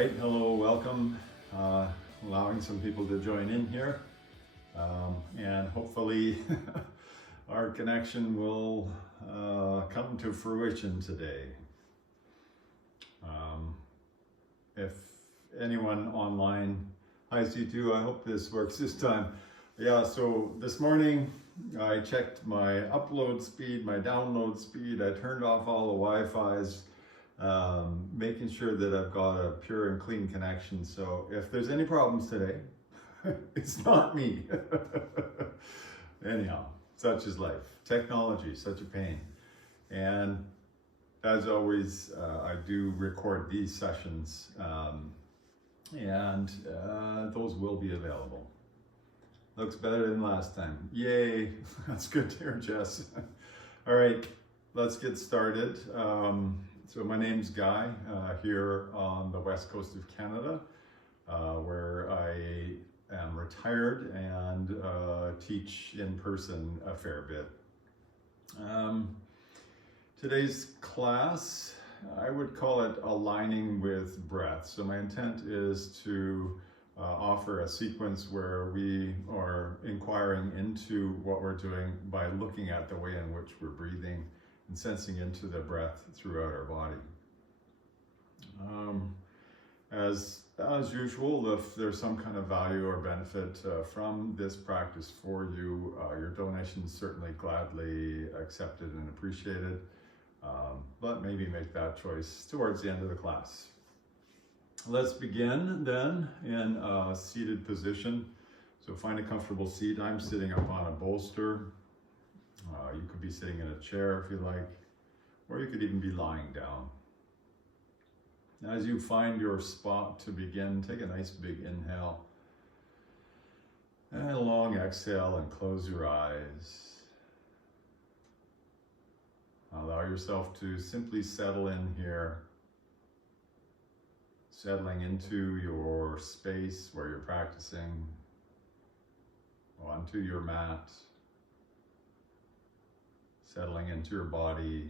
right, hello, welcome. Allowing some people to join in here. And hopefully our connection will come to fruition today. If anyone online, hi C2, I hope this works this time. Yeah, so this morning I checked my upload speed, my download speed. I turned off all the Wi-Fi's, making sure that I've got a pure and clean connection. So if there's any problems today, it's not me. Anyhow, such is life. Technology, such a pain. And as always, I do record these sessions, and those will be available. Looks better than last time. Yay, that's good to hear, Jess. All right, let's get started. So my name's Guy, here on the west coast of Canada, where I am retired and teach in person a fair bit. Today's class, I would call it aligning with breath. So my intent is to offer a sequence where we are inquiring into what we're doing by looking at the way in which we're breathing and sensing into the breath throughout our body. As usual, if there's some kind of value or benefit from this practice for you, your donation is certainly gladly accepted and appreciated. But maybe make that choice towards the end of the class. Let's begin then in a seated position. So find a comfortable seat. I'm sitting up on a bolster. You could be sitting in a chair if you like, or you could even be lying down. As you find your spot to begin, take a nice big inhale and a long exhale and close your eyes. Allow yourself to simply settle in here, settling into your space where you're practicing, onto your mat, settling into your body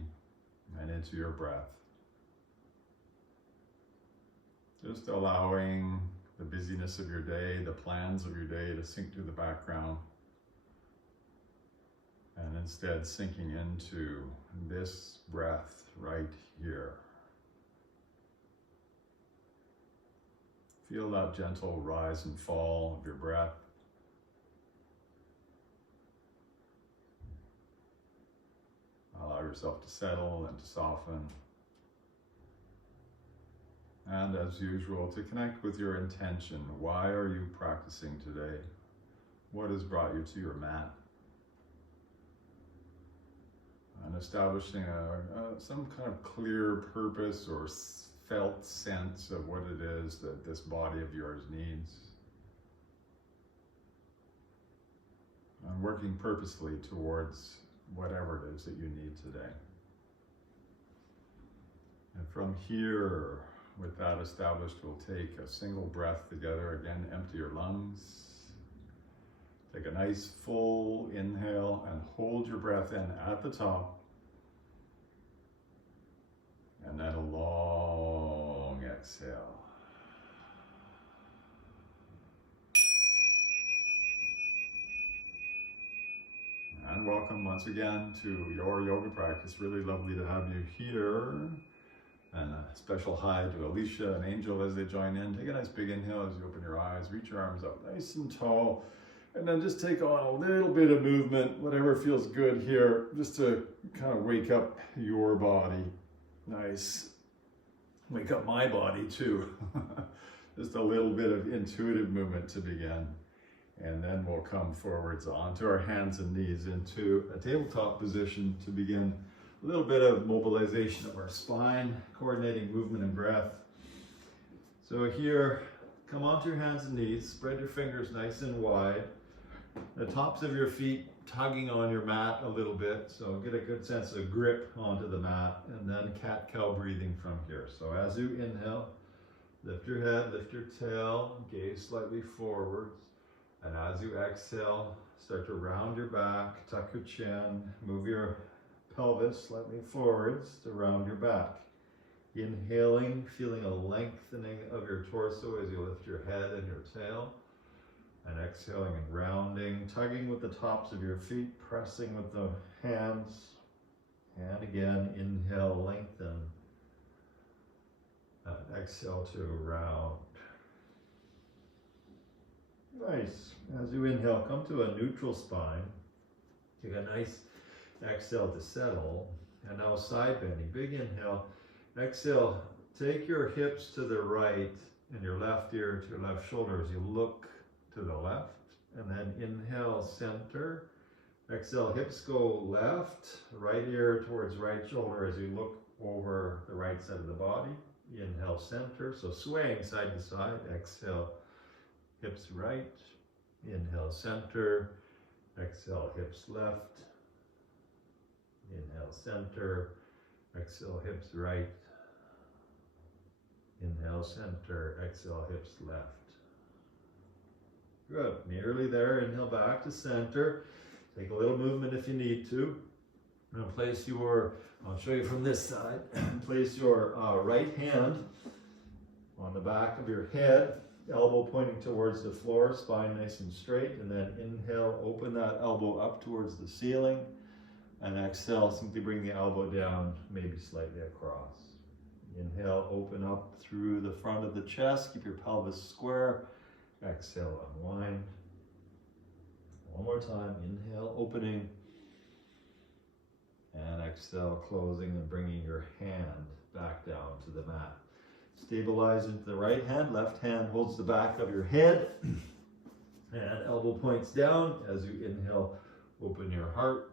and into your breath. Just allowing the busyness of your day, the plans of your day to sink to the background, and instead sinking into this breath right here. Feel that gentle rise and fall of your breath. Allow yourself to settle and to soften. And as usual, to connect with your intention. Why are you practicing today? What has brought you to your mat? And establishing some kind of clear purpose or felt sense of what it is that this body of yours needs. And working purposefully towards whatever it is that you need today. And from here, with that established, we'll take a single breath together. Again, empty your lungs. Take a nice full inhale and hold your breath in at the top. And then a long exhale. And welcome once again to your yoga practice. Really lovely to have you here. And a special hi to Alicia and Angel as they join in. Take a nice big inhale as you open your eyes. Reach your arms up nice and tall. And then just take on a little bit of movement, whatever feels good here, just to kind of wake up your body. Nice. Wake up my body too. Just a little bit of intuitive movement to begin. And then we'll come forwards onto our hands and knees into a tabletop position to begin. A little bit of mobilization of our spine, coordinating movement and breath. So here, come onto your hands and knees, spread your fingers nice and wide. The tops of your feet tugging on your mat a little bit, so get a good sense of grip onto the mat, and then cat-cow breathing from here. So as you inhale, lift your head, lift your tail, gaze slightly forwards, and as you exhale, start to round your back, tuck your chin, move your pelvis slightly forwards to round your back. Inhaling, feeling a lengthening of your torso as you lift your head and your tail. And exhaling and rounding, tugging with the tops of your feet, pressing with the hands. And again, inhale, lengthen. And exhale to round. Nice. As you inhale, come to a neutral spine. Take a nice exhale to settle. And now side bending. Big inhale. Exhale. Take your hips to the right and your left ear to your left shoulder as you look to the left. And then inhale, center. Exhale, hips go left. Right ear towards right shoulder as you look over the right side of the body. Inhale, center. So swaying side to side. Exhale, hips right. Inhale, center. Exhale, hips left. Inhale, center. Exhale, hips right. Inhale, center. Exhale, hips left. Good. Nearly there. Inhale back to center. Take a little movement if you need to. Now place your, I'll show you from this side. Place your right hand on the back of your head, elbow pointing towards the floor, spine nice and straight. And then inhale, open that elbow up towards the ceiling. And exhale, simply bring the elbow down, maybe slightly across. Inhale, open up through the front of the chest. Keep your pelvis square. Exhale, unwind. One more time. Inhale, opening. And exhale, closing and bringing your hand back down to the mat. Stabilize into the right hand. Left hand holds the back of your head. And elbow points down as you inhale, open your heart.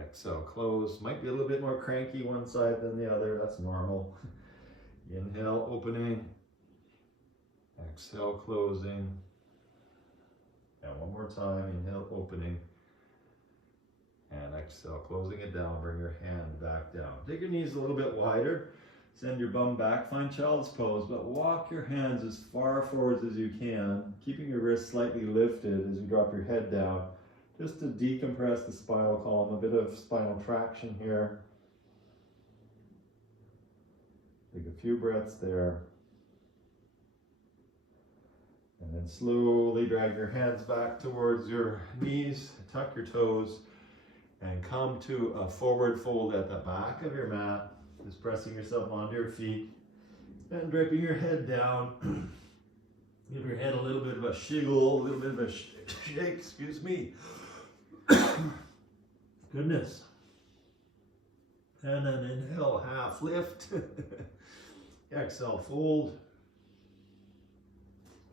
Exhale, close. Might be a little bit more cranky one side than the other. That's normal. Inhale, opening. Exhale, closing. And one more time. Inhale, opening. And exhale, closing it down. Bring your hand back down. Take your knees a little bit wider. Send your bum back. Find child's pose, but walk your hands as far forwards as you can, keeping your wrists slightly lifted as you drop your head down, just to decompress the spinal column. A bit of spinal traction here. Take a few breaths there. And then slowly drag your hands back towards your knees, tuck your toes, and come to a forward fold at the back of your mat. Just pressing yourself onto your feet and draping your head down. Give your head a little bit of a shiggle, a little bit of a shake, excuse me. Goodness. And then inhale, half lift. Exhale, fold.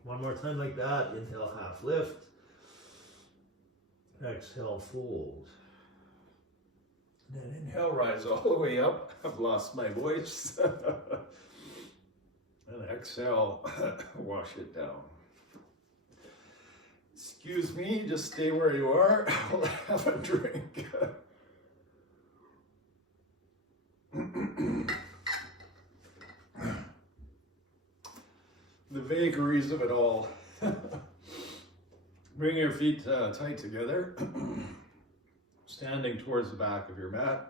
One more time like that. Inhale, half lift. Exhale, fold. And then inhale, rise all the way up. I've lost my voice. And exhale, wash it down. Excuse me, just stay where you are. I'll have a drink. The vagaries of it all. Bring your feet tight together. Standing towards the back of your mat.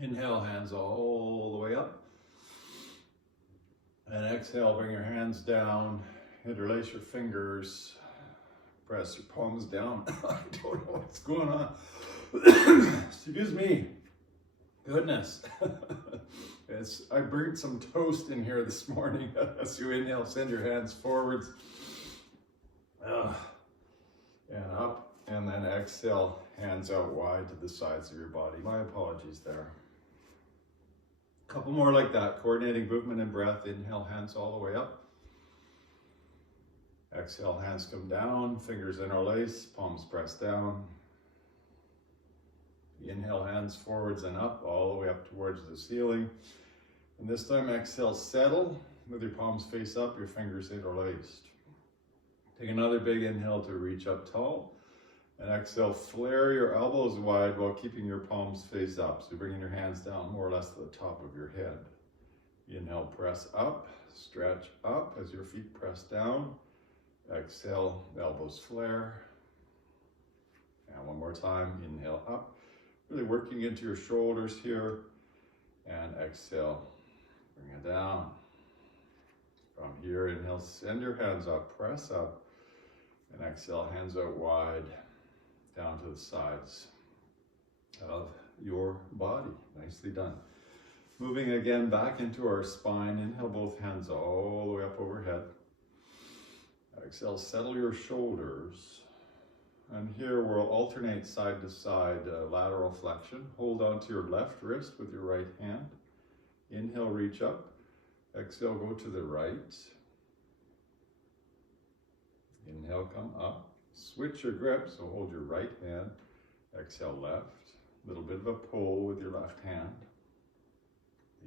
Inhale, hands all the way up. And exhale, bring your hands down. Interlace your fingers. Press your palms down. I don't know what's going on. Excuse me. Goodness. I burnt some toast in here this morning. As you inhale, send your hands forwards. And up. And then exhale, hands out wide to the sides of your body. My apologies there. A couple more like that. Coordinating movement and breath. Inhale, hands all the way up. Exhale, hands come down, fingers interlace, palms press down. Inhale, hands forwards and up, all the way up towards the ceiling. And this time, exhale, settle with your palms face up, your fingers interlaced. Take another big inhale to reach up tall. And exhale, flare your elbows wide while keeping your palms face up. So bringing your hands down more or less to the top of your head. Inhale, press up, stretch up as your feet press down. Exhale, elbows flare. And one more time, inhale up. Really working into your shoulders here. And exhale, Bring it down. From here, inhale, send your hands up, press up, and exhale, hands out wide, down to the sides of your body. Nicely done. Moving again back into our spine, inhale both hands all the way up overhead. Exhale, settle your shoulders. And here we'll alternate side to side lateral flexion. Hold on to your left wrist with your right hand. Inhale, reach up. Exhale, go to the right. Inhale, come up. Switch your grip, so hold your right hand. Exhale, left. A little bit of a pull with your left hand.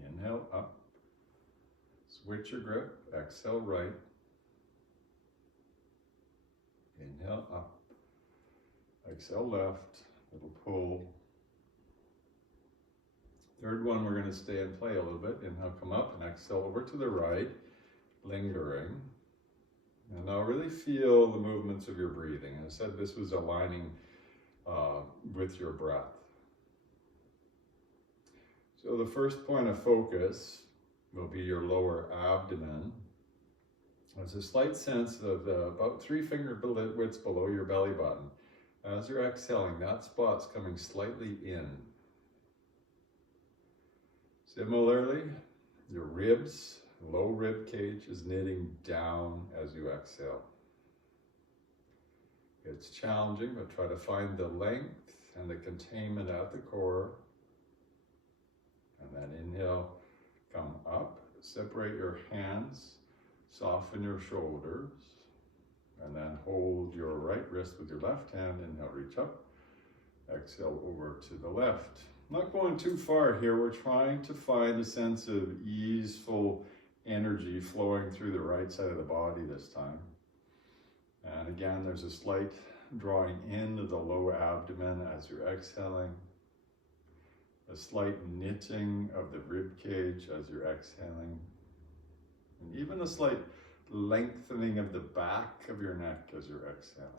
Inhale, up. Switch your grip. Exhale, right. Inhale, up. Exhale, left. Little pull. Third one, we're going to stay and play a little bit. Inhale, come up, and exhale over to the right, lingering. And now really feel the movements of your breathing. I said this was aligning with your breath. So the first point of focus will be your lower abdomen. There's a slight sense of about 3 finger widths below your belly button. As you're exhaling, that spot's coming slightly in. Similarly, your ribs, low rib cage is knitting down as you exhale. It's challenging, but try to find the length and the containment at the core. And then inhale, come up, separate your hands, soften your shoulders, and then hold your right wrist with your left hand. Inhale, reach up, exhale over to the left. Not going too far here. We're trying to find a sense of easeful energy flowing through the right side of the body this time. And again, there's a slight drawing into the low abdomen as you're exhaling. A slight knitting of the rib cage as you're exhaling. And even a slight lengthening of the back of your neck as you're exhaling.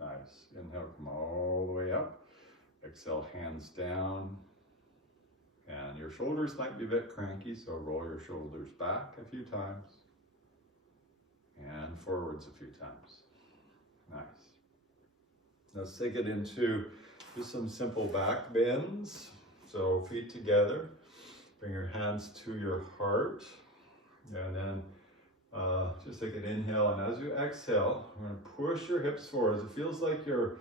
Nice. Inhale, come all the way up. Exhale, hands down. And your shoulders might be a bit cranky, so roll your shoulders back a few times. And forwards a few times. Nice. Let's take it into just some simple back bends. So feet together. Bring your hands to your heart. And then just take an inhale. And as you exhale, I'm going to push your hips forward. It feels like your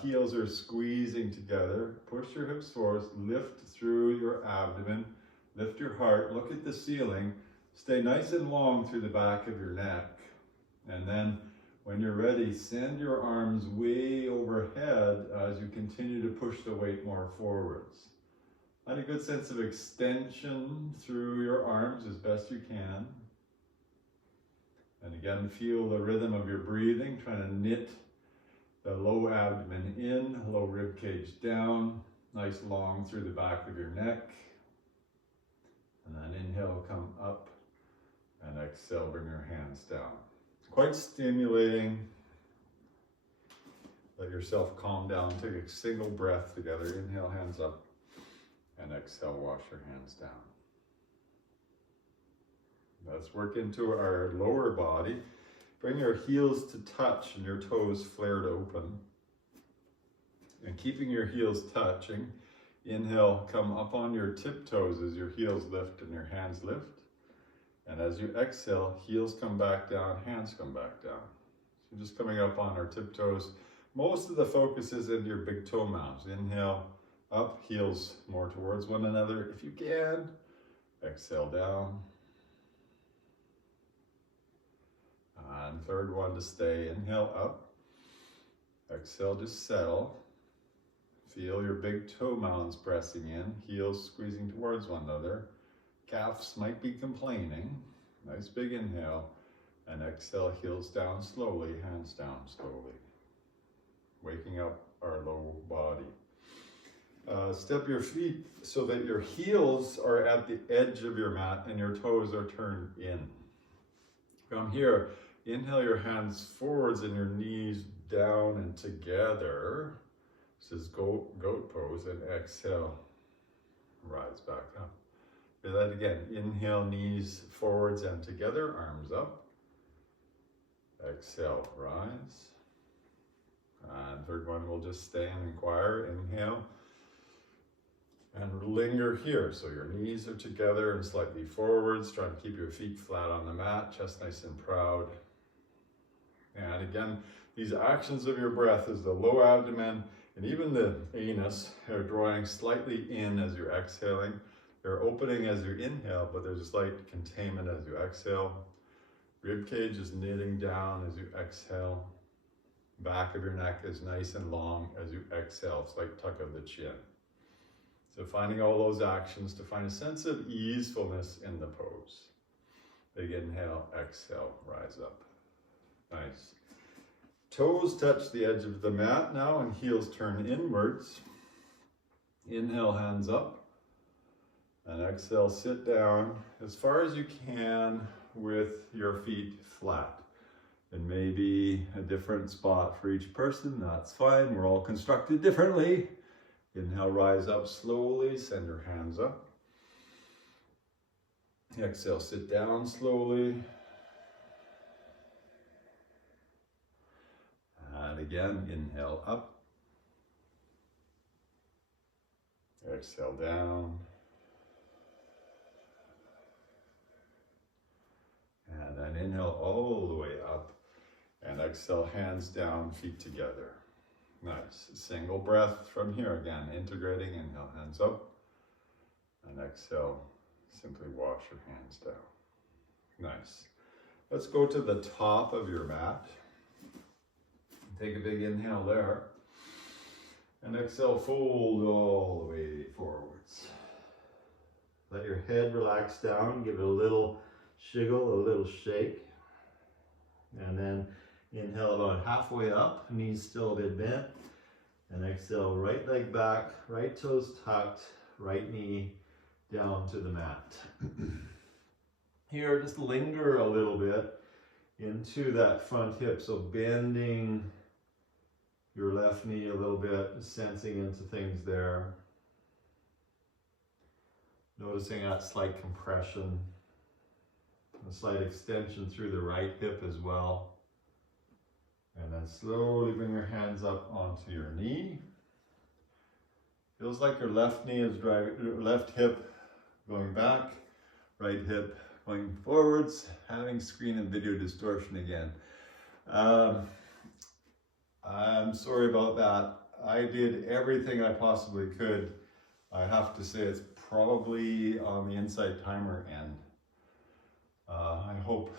heels are squeezing together. Push your hips forward, lift through your abdomen, lift your heart, look at the ceiling, stay nice and long through the back of your neck. And then when you're ready, send your arms way overhead as you continue to push the weight more forwards. Find a good sense of extension through your arms as best you can. And again, feel the rhythm of your breathing, trying to knit the low abdomen in, low rib cage down, nice long through the back of your neck. And then inhale, come up, and exhale, bring your hands down. Quite stimulating. Let yourself calm down. Take a single breath together. Inhale, hands up, and exhale, wash your hands down. Let's work into our lower body. Bring your heels to touch and your toes flared open. And keeping your heels touching, inhale, come up on your tiptoes as your heels lift and your hands lift. And as you exhale, heels come back down, hands come back down. So just coming up on our tiptoes. Most of the focus is in your big toe mounds. Inhale, up, heels more towards one another. If you can, exhale down. And third one to stay. Inhale up. Exhale to settle. Feel your big toe mounds pressing in. Heels squeezing towards one another. Calves might be complaining. Nice big inhale. And exhale, heels down slowly, hands down slowly. Waking up our low body. Step your feet so that your heels are at the edge of your mat and your toes are turned in. From here, inhale your hands forwards and your knees down and together. This is goat pose, and exhale, rise back up. Say that again. Inhale, knees forwards and together, arms up. Exhale, rise. And third one, we'll just stay and inquire. Inhale. And linger here. So your knees are together and slightly forwards. Try to keep your feet flat on the mat, chest nice and proud. And again, these actions of your breath is the low abdomen and even the anus are drawing slightly in as you're exhaling. They're opening as you inhale, but there's a slight containment as you exhale. Rib cage is knitting down as you exhale. Back of your neck is nice and long as you exhale, slight tuck of the chin. So finding all those actions to find a sense of easefulness in the pose. Big inhale, exhale, rise up. Nice. Toes touch the edge of the mat now and heels turn inwards. Inhale, hands up. And exhale, sit down as far as you can with your feet flat. It may be a different spot for each person, that's fine. We're all constructed differently. Inhale, rise up slowly, send your hands up. Exhale, sit down slowly. And again, inhale up. Exhale down. And then inhale all the way up. And exhale, hands down, feet together. Nice. Single breath from here again, integrating. Inhale, hands up. And exhale, simply wash your hands down. Nice. Let's go to the top of your mat. Take a big inhale there. And exhale, fold all the way forwards. Let your head relax down, give it a little shiggle, a little shake. And then inhale about halfway up, knees still a bit bent. And exhale, right leg back, right toes tucked, right knee down to the mat. Here, just linger a little bit into that front hip. So bending your left knee a little bit, sensing into things there. Noticing that slight compression, a slight extension through the right hip as well. And then slowly bring your hands up onto your knee. Feels like your left knee is driving, left hip going back, right hip going forwards, having screen and video distortion again. I'm sorry about that. I did everything I possibly could. I have to say it's probably on the inside timer end. I hope,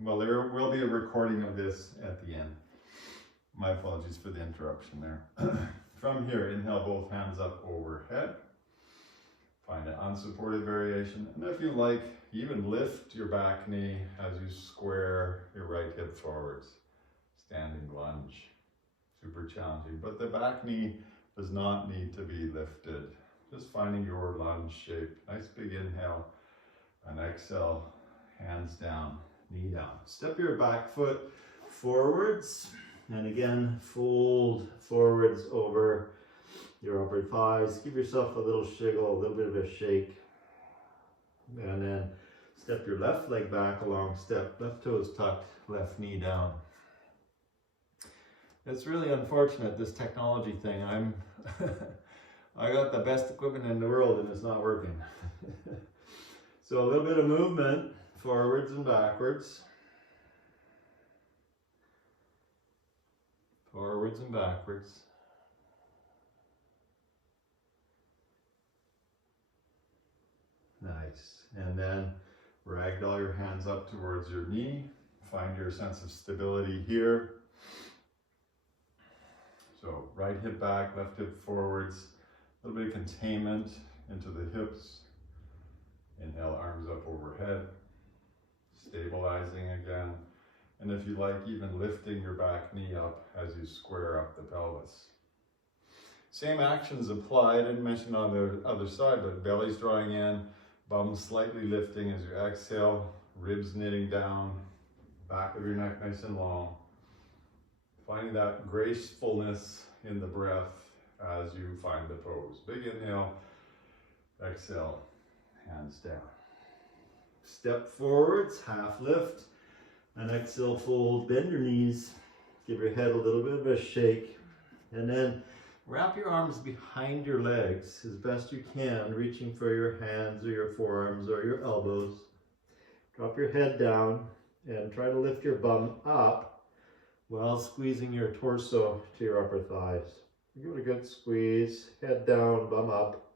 well, there will be a recording of this at the end. My apologies for the interruption there. From here, inhale both hands up overhead. Find an unsupported variation. And if you like, even lift your back knee as you square your right hip forwards. Standing lunge. Super challenging, but the back knee does not need to be lifted. Just finding your lunge shape. Nice big inhale and exhale, hands down, knee down. Step your back foot forwards and again, fold forwards over your upper thighs. Give yourself a little shiggle, a little bit of a shake. And then step your left leg back along step, left toes tucked, left knee down. It's really unfortunate, this technology thing. I got the best equipment in the world and it's not working. So a little bit of movement, forwards and backwards. Forwards and backwards. Nice. And then ragdoll your hands up towards your knee. Find your sense of stability here. So right hip back, left hip forwards. A little bit of containment into the hips. Inhale, arms up overhead. Stabilizing again. And if you like, even lifting your back knee up as you square up the pelvis. Same actions apply. I didn't mention on the other side, but belly's drawing in, bum slightly lifting as you exhale, ribs knitting down, back of your neck nice and long. Finding that gracefulness in the breath as you find the pose. Big inhale, exhale, hands down. Step forwards, half lift, and exhale, fold, bend your knees, give your head a little bit of a shake, and then wrap your arms behind your legs as best you can, reaching for your hands or your forearms or your elbows. Drop your head down and try to lift your bum up while squeezing your torso to your upper thighs. Give it a good squeeze, head down, bum up,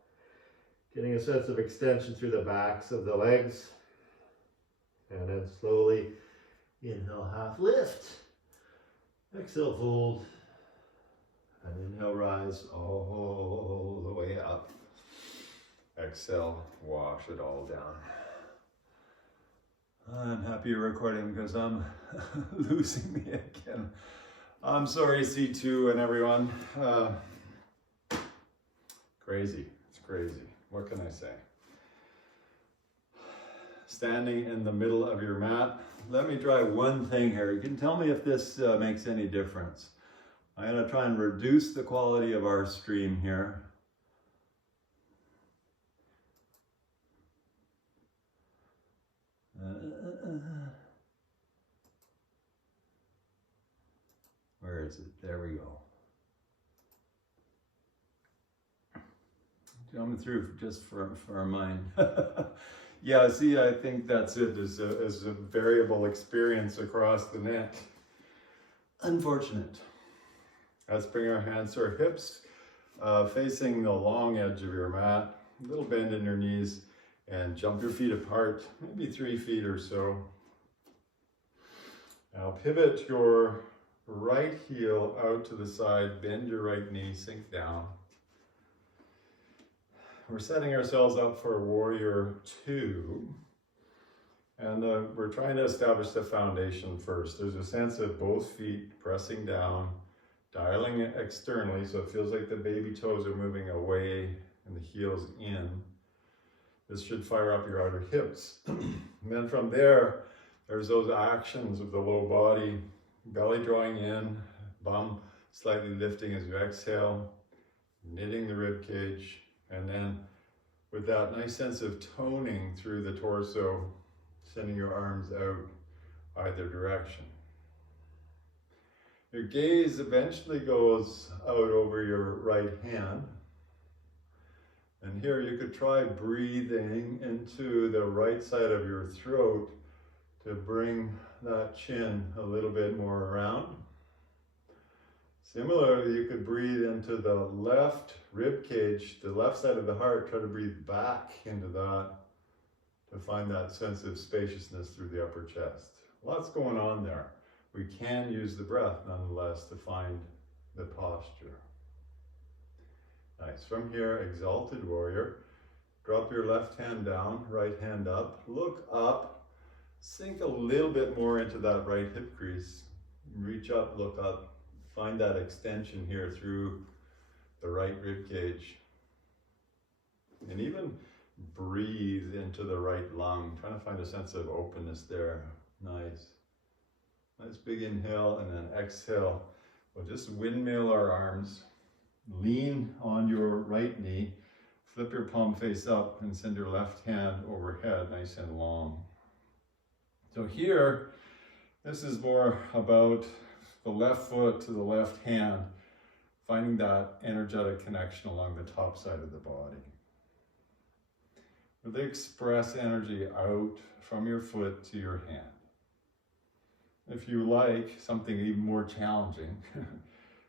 getting a sense of extension through the backs of the legs. And then slowly inhale, half lift. Exhale, fold. And inhale, rise all the way up. Exhale, wash it all down. I'm happy you're recording because I'm losing me again. I'm sorry, C2 and everyone. Crazy, it's crazy. What can I say? Standing in the middle of your mat. Let me try one thing here. You can tell me if this makes any difference. I'm going to try and reduce the quality of our stream here. Where is it? There we go. Jumping through just for our mind. Yeah, see, I think that's it, is a variable experience across the neck. Unfortunate. Let's bring our hands to our hips, facing the long edge of your mat, a little bend in your knees, and jump your feet apart, maybe 3 feet or so. Now pivot your right heel out to the side, bend your right knee, sink down. We're setting ourselves up for warrior 2. And we're trying to establish the foundation first. There's a sense of both feet pressing down, dialing it externally, so it feels like the baby toes are moving away and the heels in. This should fire up your outer hips. And then from there, there's those actions of the low body, belly drawing in, bum slightly lifting as you exhale, knitting the rib cage, and then with that nice sense of toning through the torso, sending your arms out either direction. Your gaze eventually goes out over your right hand. And here you could try breathing into the right side of your throat to bring that chin a little bit more around. Similarly, you could breathe into the left rib cage, the left side of the heart, try to breathe back into that to find that sense of spaciousness through the upper chest. Lots going on there. We can use the breath nonetheless to find the posture. Nice. From here, exalted warrior. Drop your left hand down, right hand up. Look up. Sink a little bit more into that right hip crease. Reach up, look up. Find that extension here through the right rib cage. And even breathe into the right lung. Trying to find a sense of openness there. Nice. Nice big inhale and then exhale. We'll just windmill our arms. Lean on your right knee. Flip your palm face up and send your left hand overhead, nice and long. So here, this is more about the left foot to the left hand, finding that energetic connection along the top side of the body. Really express energy out from your foot to your hand. If you like something even more challenging,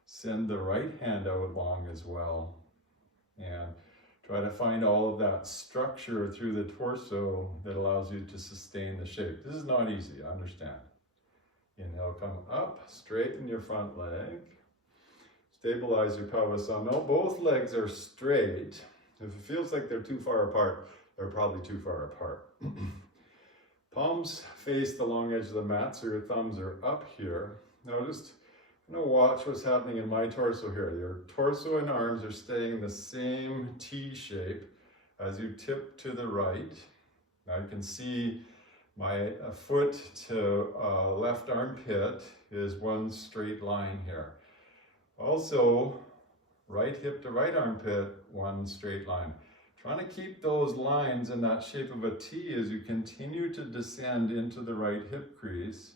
send the right hand out long as well. And try to find all of that structure through the torso that allows you to sustain the shape. This is not easy, I understand. Inhale, come up, straighten your front leg. Stabilize your pelvis on. No, both legs are straight. If it feels like they're too far apart, they're probably too far apart. Palms face the long edge of the mat, so your thumbs are up here. Now just watch what's happening in my torso here. Your torso and arms are staying in the same T shape as you tip to the right. Now you can see my foot to left armpit is one straight line here. Also, right hip to right armpit, one straight line. Trying to keep those lines in that shape of a T as you continue to descend into the right hip crease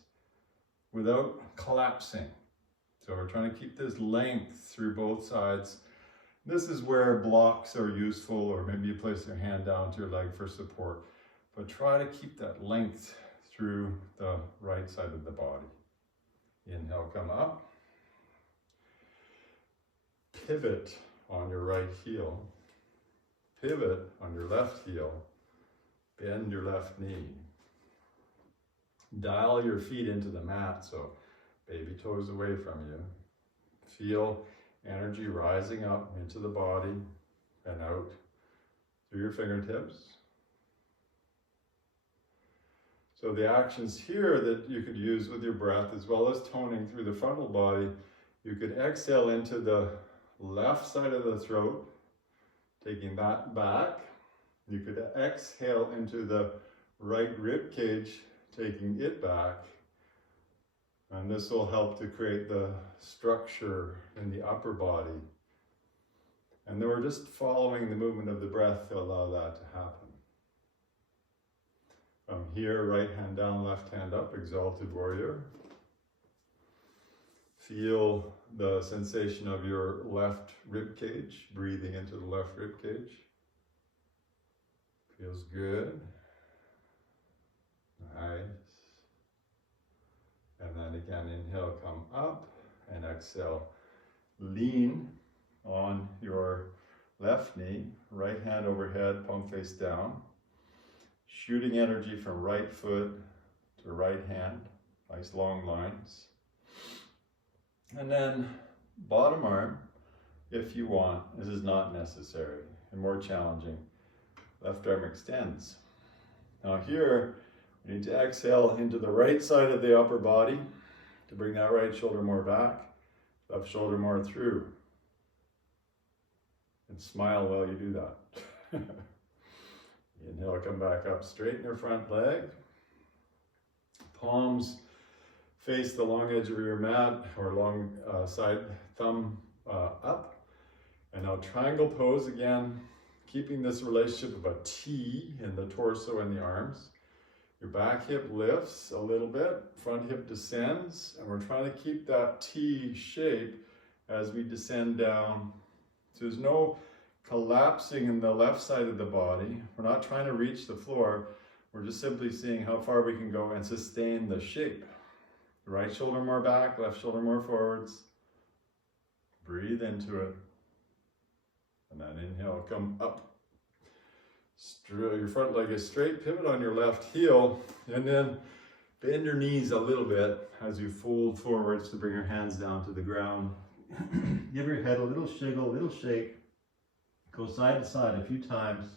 without collapsing. So we're trying to keep this length through both sides. This is where blocks are useful, or maybe you place your hand down to your leg for support. But try to keep that length through the right side of the body. Inhale, come up. Pivot on your right heel. Pivot on your left heel. Bend your left knee. Dial your feet into the mat, so baby toes away from you. Feel energy rising up into the body and out through your fingertips. So the actions here that you could use with your breath, as well as toning through the frontal body, you could exhale into the left side of the throat, taking that back. You could exhale into the right rib cage, taking it back. And this will help to create the structure in the upper body. And then we're just following the movement of the breath to allow that to happen. From here, right hand down, left hand up, exalted warrior. Feel the sensation of your left rib cage, breathing into the left rib cage. Feels good. Nice. And then again, inhale, come up, and exhale. Lean on your left knee, right hand overhead, palm face down. Shooting energy from right foot to right hand, nice long lines. And then bottom arm, if you want. This is not necessary and more challenging. Left arm extends. Now here, we need to exhale into the right side of the upper body to bring that right shoulder more back, left shoulder more through. And smile while you do that. Inhale, come back up, straighten your front leg. Palms face the long edge of your mat, or long side, thumb up. And now triangle pose again, keeping this relationship of a T in the torso and the arms. Your back hip lifts a little bit, front hip descends, and we're trying to keep that T shape as we descend down. So there's no collapsing in the left side of the body. We're not trying to reach the floor. We're just simply seeing how far we can go and sustain the shape. Right shoulder more back, left shoulder more forwards. Breathe into it. And then inhale, come up. Your front leg is straight, pivot on your left heel, and then bend your knees a little bit as you fold forwards to bring your hands down to the ground. Give your head a little shiggle, a little shake. Go side to side a few times.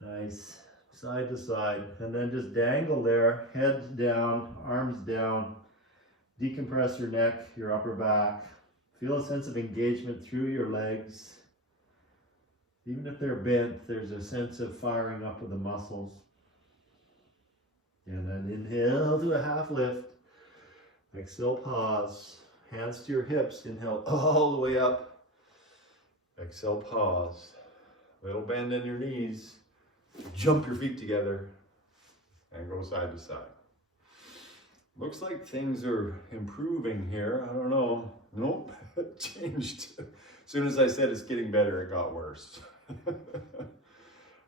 Nice. Side to side. And then just dangle there, head down, arms down. Decompress your neck, your upper back. Feel a sense of engagement through your legs. Even if they're bent, there's a sense of firing up of the muscles. And then inhale to a half lift. Exhale, pause. Hands to your hips. Inhale all the way up. Exhale, pause. Little bend in your knees. Jump your feet together and go side to side. Looks like things are improving here. I don't know. Nope, it changed. As soon as I said it's getting better, it got worse.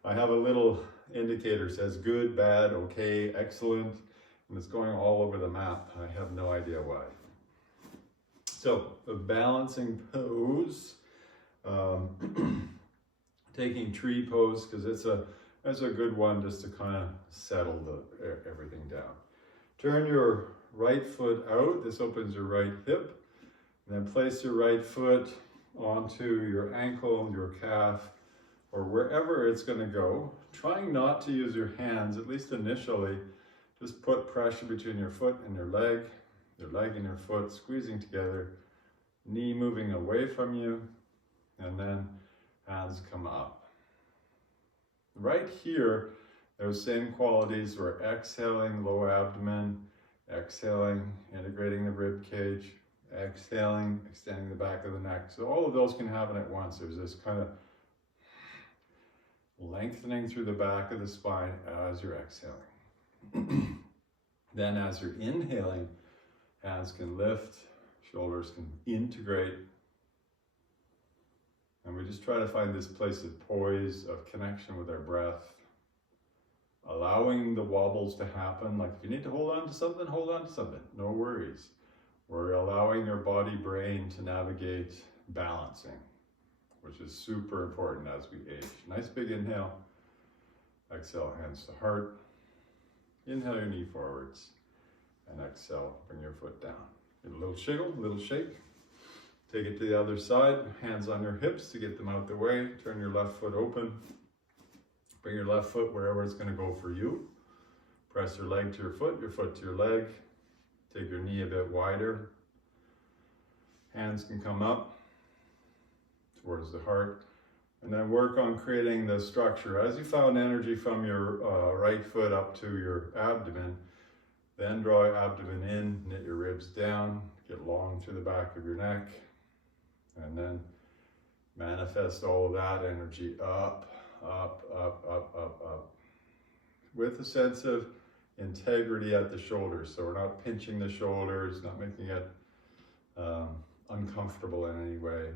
I have a little indicator, says good, bad, okay, excellent, and it's going all over the map. I have no idea why. So, a balancing pose, taking tree pose, because that's a good one just to kind of settle everything down. Turn your right foot out. This opens your right hip. And then place your right foot onto your ankle, your calf, or wherever it's going to go. Trying not to use your hands, at least initially. Just put pressure between your foot and your leg and your foot squeezing together, knee moving away from you, and then hands come up. Right here, those same qualities. We're exhaling, low abdomen, exhaling, integrating the rib cage, Exhaling, extending the back of the neck. So all of those can happen at once. There's this kind of lengthening through the back of the spine as you're exhaling. Then as you're inhaling, hands can lift, shoulders can integrate. And we just try to find this place of poise, of connection with our breath, allowing the wobbles to happen. Like if you need to hold on to something, hold on to something, no worries. We're allowing our body brain to navigate balancing, which is super important as we age. Nice big inhale, exhale, hands to heart. Inhale your knee forwards, and exhale, bring your foot down. Get a little shiggle, a little shake. Take it to the other side, hands on your hips to get them out the way. Turn your left foot open. Bring your left foot wherever it's gonna go for you. Press your leg to your foot to your leg. Take your knee a bit wider. Hands can come up towards the heart. And then work on creating the structure. As you found energy from your right foot up to your abdomen, then draw your abdomen in, knit your ribs down, get long through the back of your neck, and then manifest all of that energy up, up, up, up, up, up, with a sense of integrity at the shoulders. So we're not pinching the shoulders, not making it uncomfortable in any way.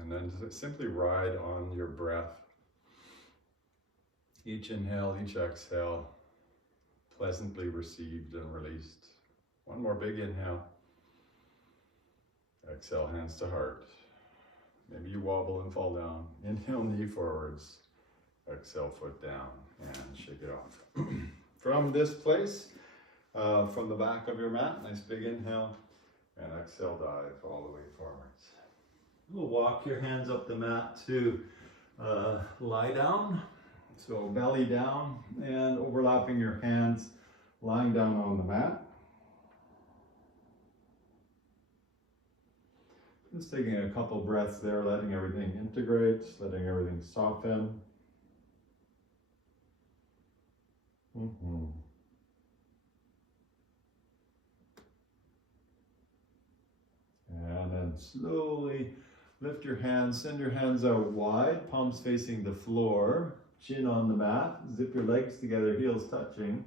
And then simply ride on your breath. Each inhale, each exhale, pleasantly received and released. One more big inhale. Exhale, hands to heart. Maybe you wobble and fall down. Inhale, knee forwards. Exhale, foot down, and shake it off. From this place, from the back of your mat, nice big inhale, and exhale, dive all the way forwards. We'll walk your hands up the mat to lie down. So belly down and overlapping your hands, lying down on the mat. Just taking a couple breaths there, letting everything integrate, letting everything soften. And then slowly lift your hands, send your hands out wide, palms facing the floor, chin on the mat, zip your legs together, heels touching.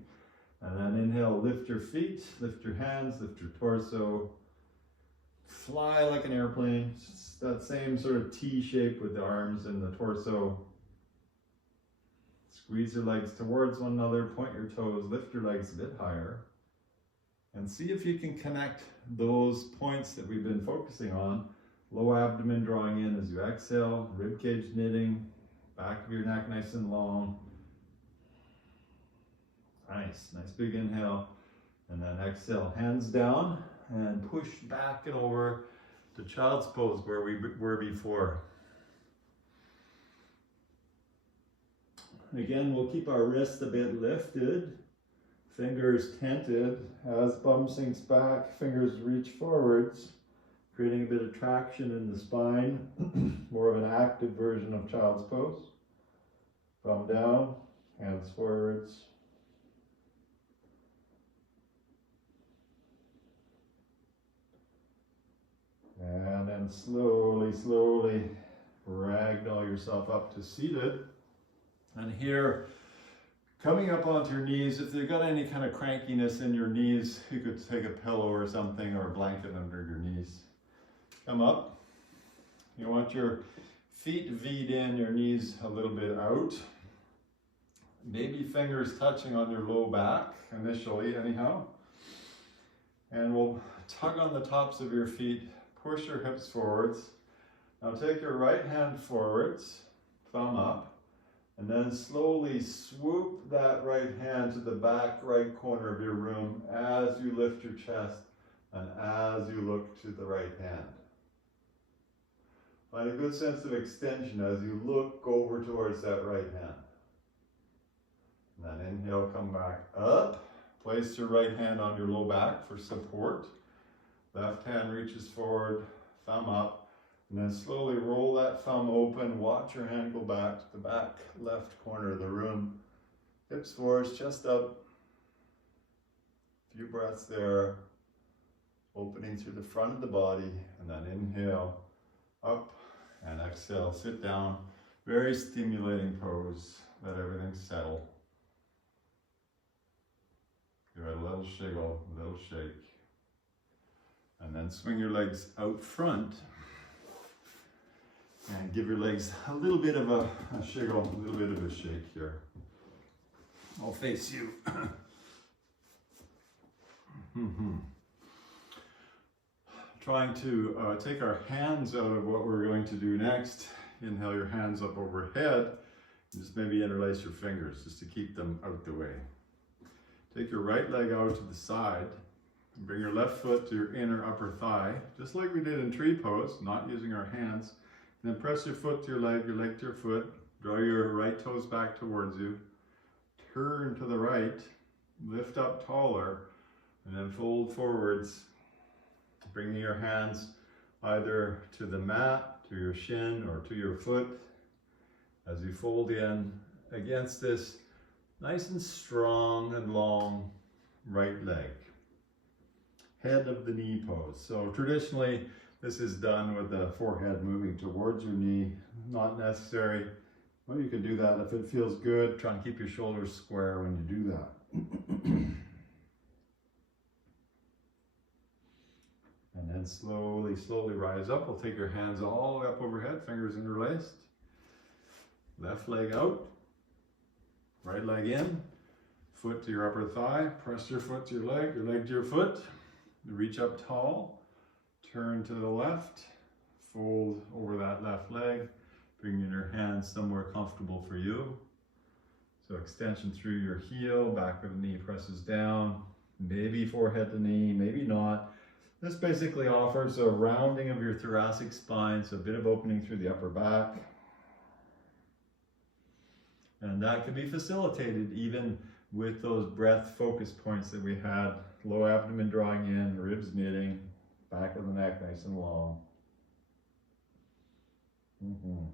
And then inhale, lift your feet, lift your hands, lift your torso. Fly like an airplane, just that same sort of T shape with the arms and the torso. Squeeze your legs towards one another, point your toes, lift your legs a bit higher. And see if you can connect those points that we've been focusing on. Low abdomen drawing in as you exhale, rib cage knitting, back of your neck nice and long. Nice big inhale. And then exhale, hands down and push back and over to child's pose where we were before. Again, we'll keep our wrists a bit lifted, fingers tented. As bum sinks back, fingers reach forwards, creating a bit of traction in the spine, more of an active version of child's pose. Bum down, hands forwards. And then slowly ragdoll yourself up to seated. And here, coming up onto your knees, if you've got any kind of crankiness in your knees, you could take a pillow or something or a blanket under your knees. Come up. You want your feet V'd in, your knees a little bit out. Maybe fingers touching on your low back, initially anyhow. And we'll tug on the tops of your feet, push your hips forwards. Now take your right hand forwards, thumb up. And then slowly swoop that right hand to the back right corner of your room as you lift your chest and as you look to the right hand. Find a good sense of extension as you look over towards that right hand. And then inhale, come back up. Place your right hand on your low back for support. Left hand reaches forward, thumb up. And then slowly roll that thumb open, watch your hand go back to the back left corner of the room. Hips forward, chest up. A few breaths there. opening through the front of the body, and then inhale up and exhale, sit down. Very stimulating pose. Let everything settle. Give it a little shiggle, a little shake. And then swing your legs out front and give your legs a little bit of a shiggle, a little bit of a shake here. I'll face you. Trying to take our hands out of what we're going to do next. Inhale your hands up overhead. Just maybe interlace your fingers just to keep them out the way. Take your right leg out to the side. Bring your left foot to your inner upper thigh, just like we did in tree pose, not using our hands. And then press your foot to your leg to your foot. Draw your right toes back towards you. Turn to the right, lift up taller, and then fold forwards. Bringing your hands either to the mat, to your shin, or to your foot as you fold in against this nice and strong and long right leg. Head of the knee pose. So traditionally, this is done with the forehead moving towards your knee. Not necessary. Well, you can do that if it feels good. Try and keep your shoulders square when you do that. And then slowly, slowly rise up. We'll take your hands all the way up overhead, fingers interlaced. Left leg out. Right leg in. Foot to your upper thigh. Press your foot to your leg to your foot. Reach up tall, turn to the left, fold over that left leg, bring in your hands somewhere comfortable for you. So extension through your heel, back of the knee presses down, maybe forehead to knee, maybe not. This basically offers a rounding of your thoracic spine, so a bit of opening through the upper back. And that can be facilitated even with those breath focus points that we had. Low abdomen drawing in, ribs knitting, back of the neck nice and long. And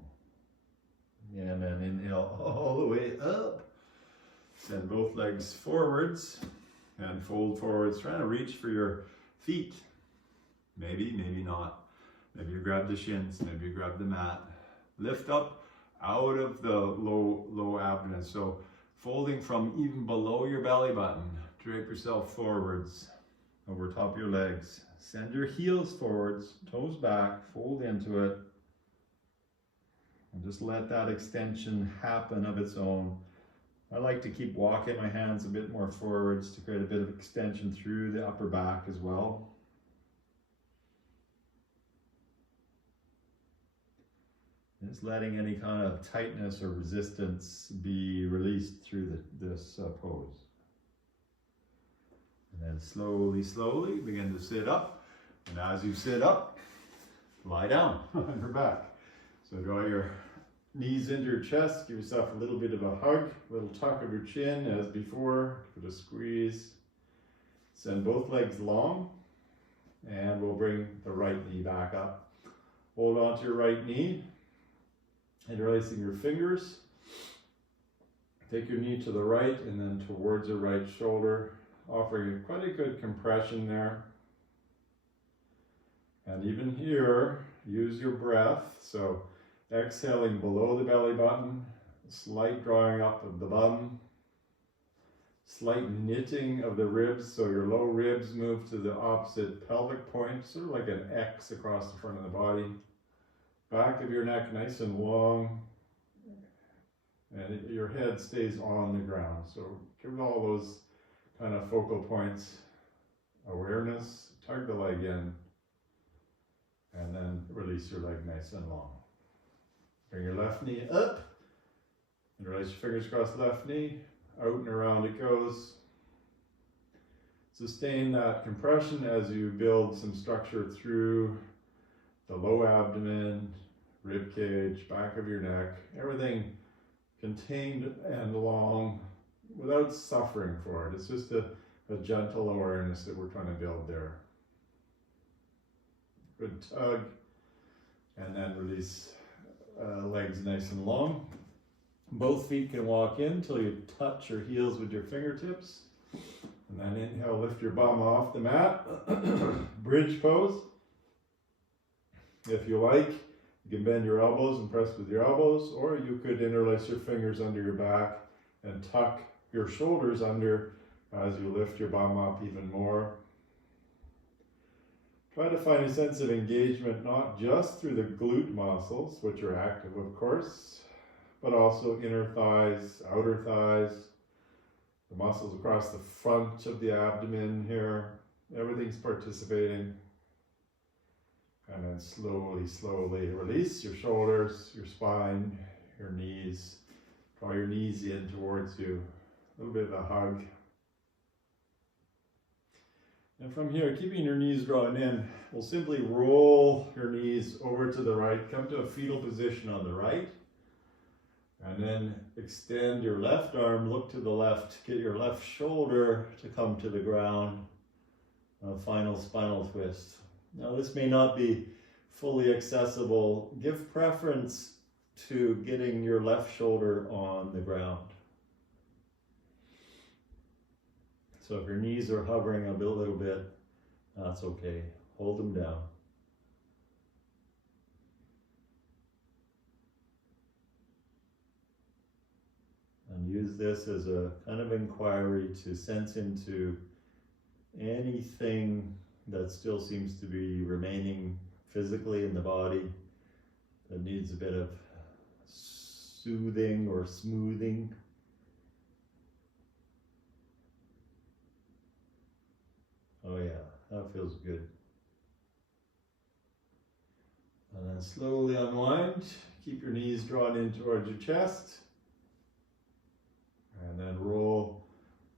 then inhale all the way up. Send both legs forwards and fold forwards, trying to reach for your feet. Maybe, maybe not. Maybe you grab the shins, maybe you grab the mat. Lift up out of the low abdomen. So folding from even below your belly button, drape yourself forwards over top of your legs. Send your heels forwards, toes back, fold into it. And just let that extension happen of its own. I like to keep walking my hands a bit more forwards to create a bit of extension through the upper back as well. Just letting any kind of tightness or resistance be released through this pose. And then slowly, slowly begin to sit up. And as you sit up, lie down on your back. So draw your knees into your chest, give yourself a little bit of a hug, a little tuck of your chin as before, give it a squeeze. Send both legs long, and we'll bring the right knee back up. Hold on to your right knee, interlacing your fingers. Take your knee to the right and then towards your right shoulder, offering quite a good compression there. And even here, use your breath. So exhaling below the belly button, slight drawing up of the bum, slight knitting of the ribs, so your low ribs move to the opposite pelvic point, sort of like an X across the front of the body. Back of your neck nice and long, and your head stays on the ground. So give all those kind of focal points awareness, tug the leg in, and then release your leg nice and long. Bring your left knee up, and release your fingers across the left knee, out and around it goes. Sustain that compression as you build some structure through the low abdomen, rib cage, back of your neck, everything contained and long without suffering for it. It's just a gentle awareness that we're trying to build there. Good tug, and then release legs nice and long. Both feet can walk in until you touch your heels with your fingertips. And then inhale, lift your bum off the mat. Bridge pose. If you like, you can bend your elbows and press with your elbows, or you could interlace your fingers under your back and tuck your shoulders under as you lift your bum up even more. Try to find a sense of engagement, not just through the glute muscles, which are active, of course, but also inner thighs, outer thighs, the muscles across the front of the abdomen here. Everything's participating. And then slowly, slowly release your shoulders, your spine, your knees. Draw your knees in towards you. A little bit of a hug. And from here, keeping your knees drawn in, we'll simply roll your knees over to the right. Come to a fetal position on the right. And then extend your left arm, look to the left, get your left shoulder to come to the ground. A final spinal twist. Now this may not be fully accessible. Give preference to getting your left shoulder on the ground. So if your knees are hovering a little bit, that's okay. Hold them down. And use this as a kind of inquiry to sense into anything that still seems to be remaining physically in the body that needs a bit of soothing or smoothing. Oh yeah, that feels good. And then slowly unwind. Keep your knees drawn in towards your chest. And then roll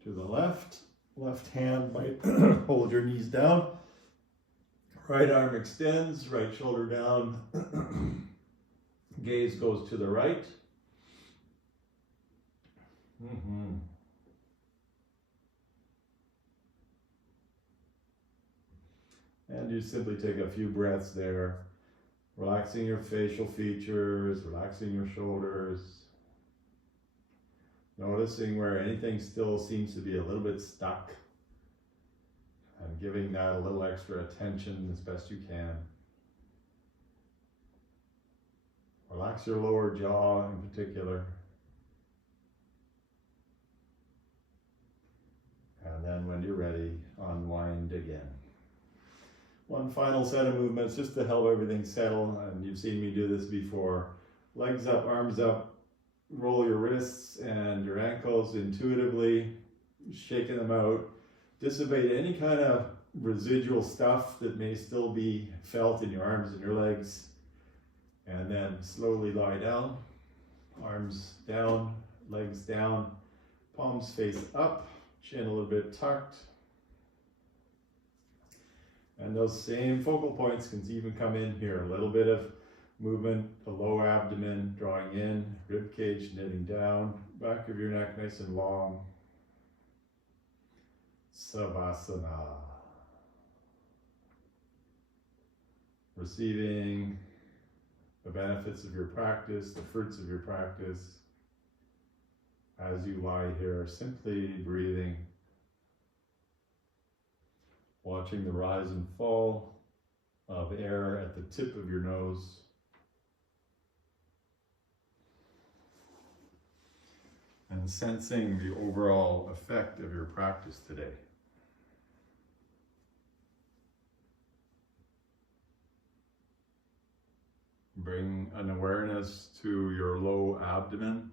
to the left. Left hand might hold your knees down. Right arm extends, right shoulder down. Gaze goes to the right. And you simply take a few breaths there, relaxing your facial features, relaxing your shoulders. Noticing where anything still seems to be a little bit stuck and giving that a little extra attention as best you can. Relax your lower jaw in particular. And then when you're ready, unwind again. One final set of movements just to help everything settle, and you've seen me do this before. Legs up, arms up. Roll your wrists and your ankles intuitively, shaking them out. Dissipate any kind of residual stuff that may still be felt in your arms and your legs. And then slowly lie down, arms down, legs down, palms face up, chin a little bit tucked. And those same focal points can even come in here. A little bit of movement, the low abdomen drawing in, rib cage knitting down, back of your neck nice and long. Savasana. Receiving the benefits of your practice, the fruits of your practice, as you lie here, simply breathing, watching the rise and fall of air at the tip of your nose. And sensing the overall effect of your practice today. Bring an awareness to your low abdomen.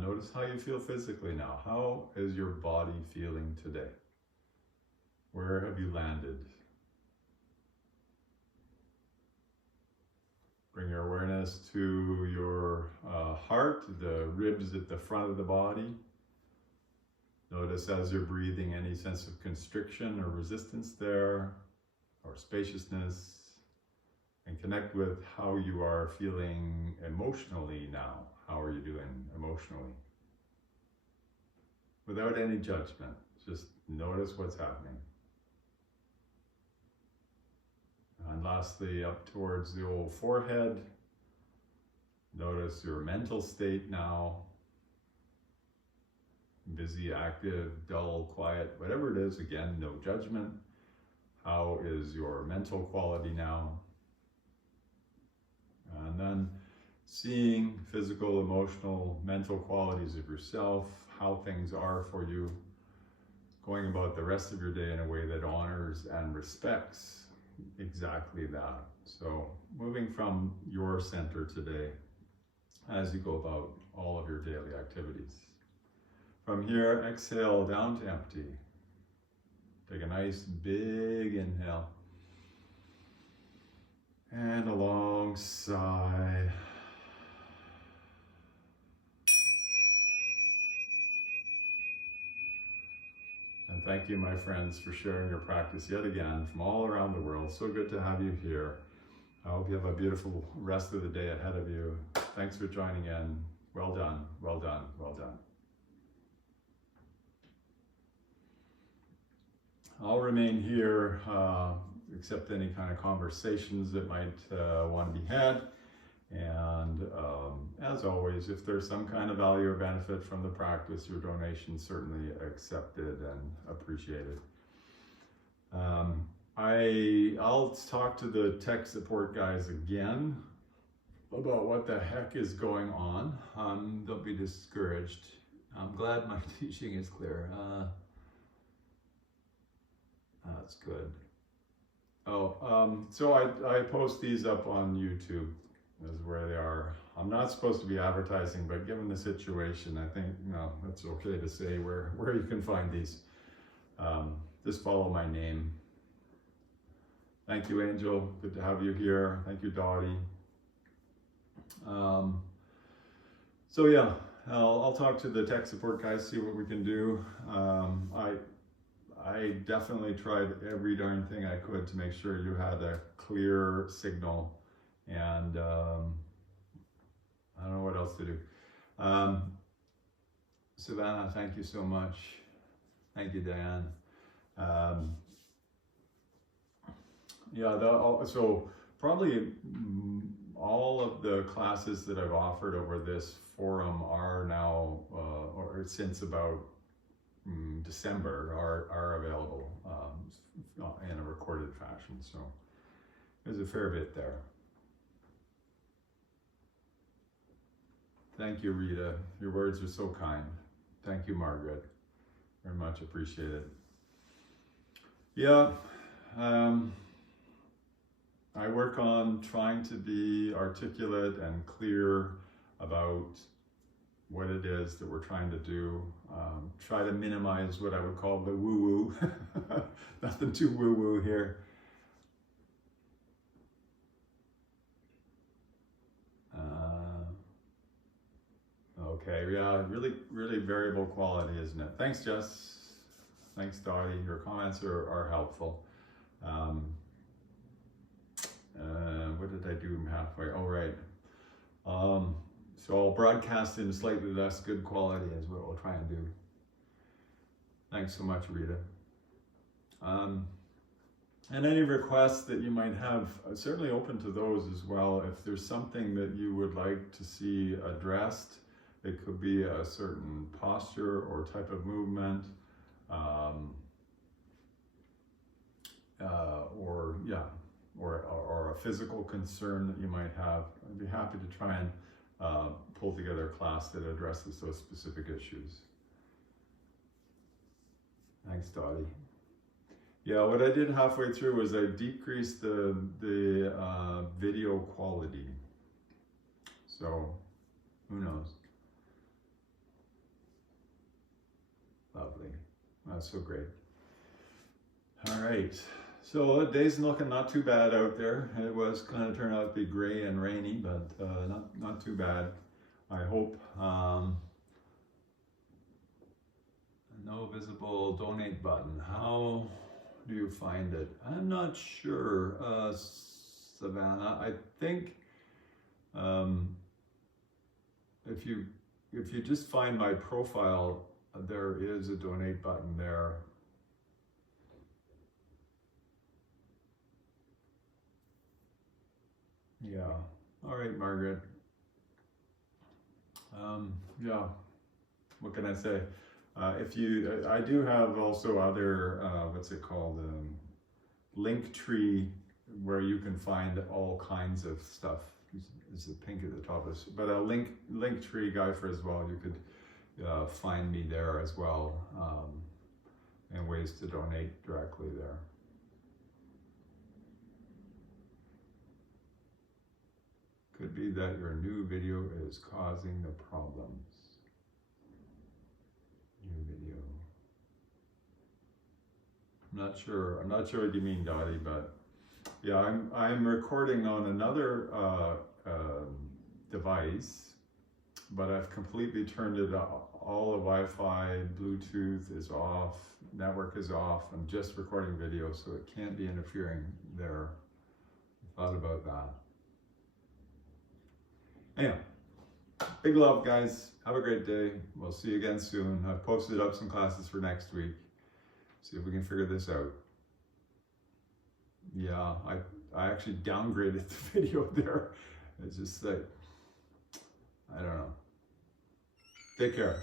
Notice how you feel physically now. How is your body feeling today? Where have you landed? Bring your awareness to your heart, the ribs at the front of the body. Notice as you're breathing any sense of constriction or resistance there, or spaciousness, and connect with how you are feeling emotionally now. How are you doing emotionally? Without any judgment, just notice what's happening. And lastly, up towards the old forehead, notice your mental state now. busy, active, dull, quiet, whatever it is. Again, no judgment. How is your mental quality now? And then seeing physical, emotional, mental qualities of yourself, how things are for you, going about the rest of your day in a way that honors and respects exactly that. So moving from your center today as you go about all of your daily activities. From here, exhale down to empty. Take a nice big inhale. And a long sigh. And thank you, my friends, for sharing your practice yet again from all around the world. So good to have you here. I hope you have a beautiful rest of the day ahead of you. Thanks for joining in. Well done, well done, well done. I'll remain here, except any kind of conversations that might want to be had. And as always, if there's some kind of value or benefit from the practice, your donation is certainly accepted and appreciated. I'll talk to the tech support guys again about what the heck is going on. Don't be discouraged. I'm glad my teaching is clear. That's good. Oh, so I post these up on YouTube. Is where they are. I'm not supposed to be advertising, but given the situation, I think it's okay to say where you can find these. Just follow my name. Thank you, Angel. Good to have you here. Thank you, Dottie. So yeah, I'll talk to the tech support guys, see what we can do. I definitely tried every darn thing I could to make sure you had a clear signal. And I don't know what else to do. Savannah, thank you so much. Thank you, Diane. So probably all of the classes that I've offered over this forum are now, or since about December, are available in a recorded fashion. So there's a fair bit there. Thank you, Rita. Your words are so kind. Thank you, Margaret. Very much appreciated. Yeah, I work on trying to be articulate and clear about what it is that we're trying to do. Try to minimize what I would call the woo-woo. Nothing too woo-woo here. Okay, yeah, really variable quality, isn't it? Thanks, Jess. Thanks, Dottie. Your comments are helpful. What did I do halfway? Oh, right. So I'll broadcast in slightly less good quality is what we'll try and do. Thanks so much, Rita. And any requests that you might have, certainly open to those as well. If there's something that you would like to see addressed, it could be a certain posture or type of movement, or a physical concern that you might have. I'd be happy to try and pull together a class that addresses those specific issues. Thanks, Dottie. Yeah, what I did halfway through was I decreased the video quality. So, who knows? Lovely. That's so great. All right. So the day's looking not too bad out there. It was kind of turned out to be gray and rainy, but not too bad. I hope. No visible donate button. How do you find it? I'm not sure, Savannah. I think if you just find my profile, there is a donate button there. Yeah. All right, Margaret. Yeah. What can I say? I do have also other, what's it called, link tree, where you can find all kinds of stuff. Is the pink at the top of this, but a link tree guy for as well. You could find me there as well, and ways to donate directly there. Could be that your new video is causing the problems. New video. I'm not sure what you mean, Dottie, but yeah, I'm recording on another device, but I've completely turned it off. All the Wi-Fi, Bluetooth is off, network is off. I'm just recording video, so it can't be interfering there. I thought about that. Anyhow, big love, guys. Have a great day. We'll see you again soon. I've posted up some classes for next week. See if we can figure this out. Yeah, I actually downgraded the video there. It's just like, I don't know. Take care.